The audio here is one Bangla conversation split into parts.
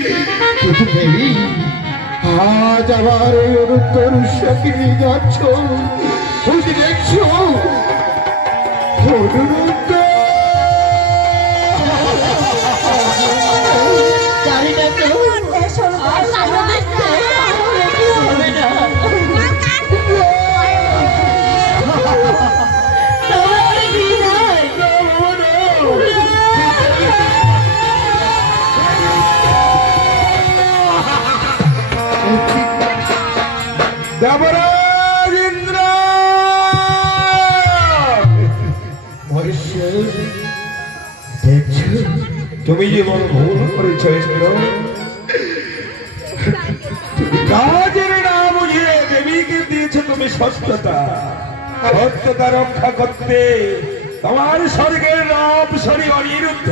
দেবী আজ আবার তোর সাথে যাচ্ছ, বুঝে দেখছো দেবরাজ ইন্দ্র দেখছো তুমি যে বড় ভুল করেছ ইন্দ্র। কাজের না বুঝে দেবীকে দিয়েছে তুমি সত্যতা, সত্যতা রক্ষা করতে তোমার স্বর্গের রব শরী অনিরুদ্ধ,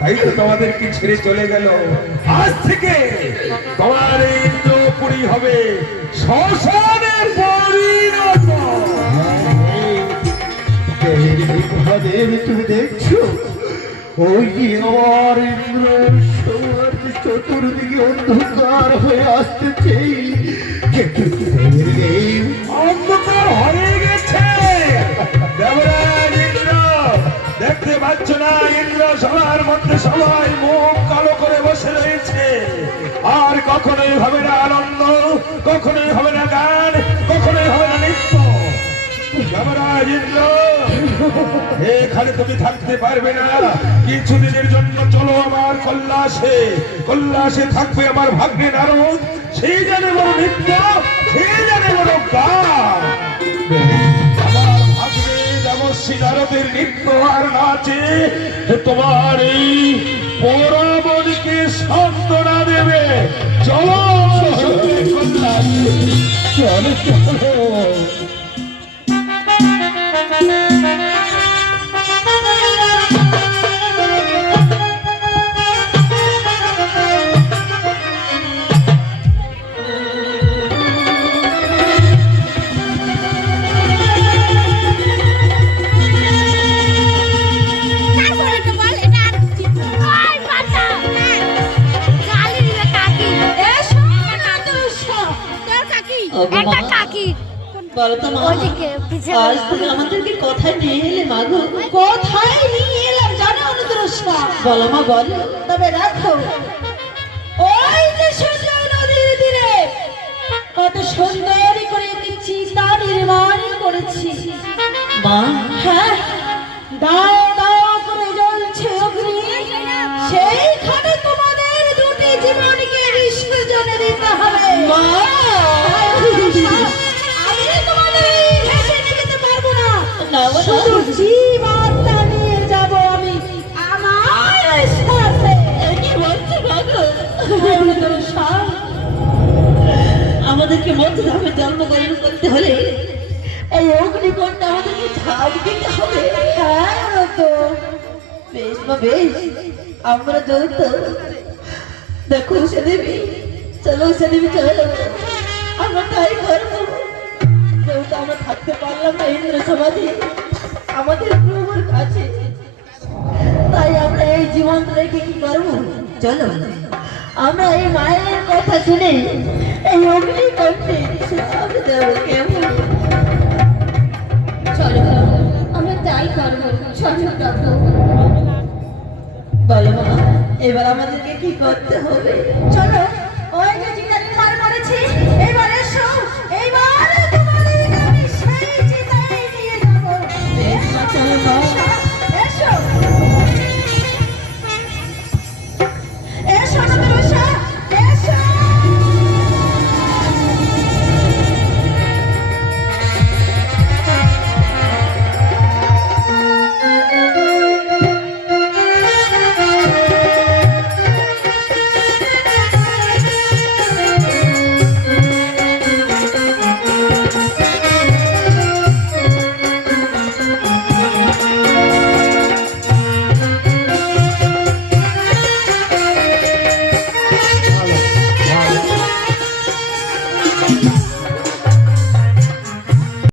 তাই তো তোমাদেরকে ছেড়ে চলে গেল। আজ থেকে তোমার ইন্দ্রপুরী হবে শ্মশানের পরিণত। তুমি দেখছো ওই আমার ইন্দ্র চতুর্দিকে অন্ধকার হয়ে আসতেছে, অন্ধকার হয়ে গেছে। দেবরাজ ইন্দ্র দেখতে পাচ্ছ না, ইন্দ্র সবার মধ্যে সবাই মুখ কালো করে বসে রয়েছে। আর কখনোই হবে না আনন্দ, কখনোই হবে না গান, কখনোই হবে না নৃত্য। দেবরাজ ইন্দ্র এখানে তুমি থাকতে পারবে না, কিছুদিনের জন্য চলো আমার কৈলাসে। কৈলাসে থাকবে আমার ভাগ্নে নারদ, সেই জানে বড় নৃত্য, সেই জানে বড় গান। আমার ভাগ্নে দেবশ্রী নারদের নৃত্য আর নাচে তোমার এই পৌরবনীকে সান্ত্বনা দেবে। চলো কৈলাসে, চলো চলো। আমাদেরকে কোথায় নিয়ে এলে মাগো? কোথায় নিয়ে এলাম জানো অনুদ্রষ্টা? বলো মা বলো। তবে রাখো, ওই যে সুন্দর নদীর তীরে কত সুন্দর করে দিচ্ছি তা নির্মাণ করেছি মা। হ্যাঁ, দাও দাও করে জ্বলছে অগ্নি, সেইখানে তোমাদের দুটি জীবনকে বিসর্জন দিতে হবে মা। শুধু জীব আত্মা নিয়ে যাব আমি আমার সাথে। কি বলছো আমাদেরকে মধ্যধামে জন্মগ্রহণ করতে হলে এই অগ্নিকুণ্ডে আমাদেরকে ঝাঁপ দিতে হবে। হ্যাঁ তো বেশ বা বেশ, আমরা যৌথ। দেখো সে দেবী, চলো সে দেবী চলো, আমরা তাই করবো। যেহেতু আমরা থাকতে পারলাম না ইন্দ্র সমাধি আমাদের প্রভুর কাছে, তাই আমরা এই জীবন রেখে কি করবো? চলো আমরা এই মায়ের কথা শুনে এই অগ্নিকুণ্ডে ঝাঁপ দেব। কেমন? চলো আমরা তাই করবো। চলো বলো মা, এবার আমাদেরকে কি করতে হবে? চলো।